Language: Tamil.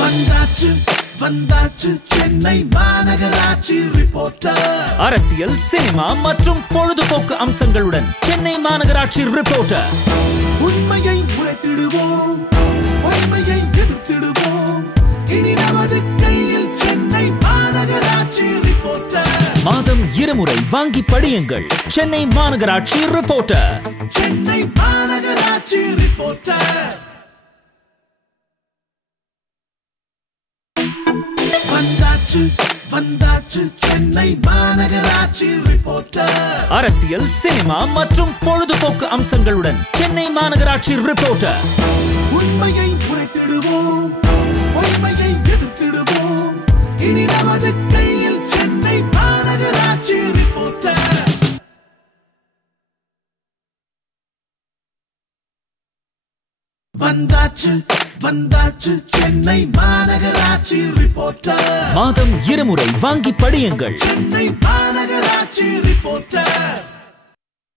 வந்தாச்சு வந்தாச்சு சென்னை மாநகராட்சி ரிப்போர்ட்டர். அரசியல், சினிமா மற்றும் பொழுதுபோக்கு அம்சங்களுடன் சென்னை மாநகராட்சி ரிப்போர்ட்டர். உண்மையை உரைத்திடுவோம், உண்மையை எதிர்த்திடுவோம். இனி நமது கையில் சென்னை மாநகராட்சி ரிப்போர்ட்டர். மாதம் 2 முறை வாங்கி படியுங்கள். சென்னை மாநகராட்சி ரிப்போர்ட்டர். சென்னை மாநகராட்சி ரிப்போர்ட்டர். வந்தாச்சு வந்தாச்சு சென்னை மாநகராட்சி ரிப்போர்ட்டர். அரசியல், சினிமா மற்றும் பொழுதுபோக்கு அம்சங்களுடன் சென்னை மாநகராட்சி ரிப்போர்ட்டர். உண்மையை உரைத்திடுவோம், உண்மையை எதிர்த்திடுவோம். இனி நமது கையில் சென்னை மாநகராட்சி ரிப்போர்ட்டர். வந்தாச்சு வந்தாச்சு சென்னை மாநகராட்சி ரிப்போர்ட்டர். மாதம் 2 முறை வாங்கி படியுங்கள். சென்னை மாநகராட்சி ரிப்போர்ட்டர்.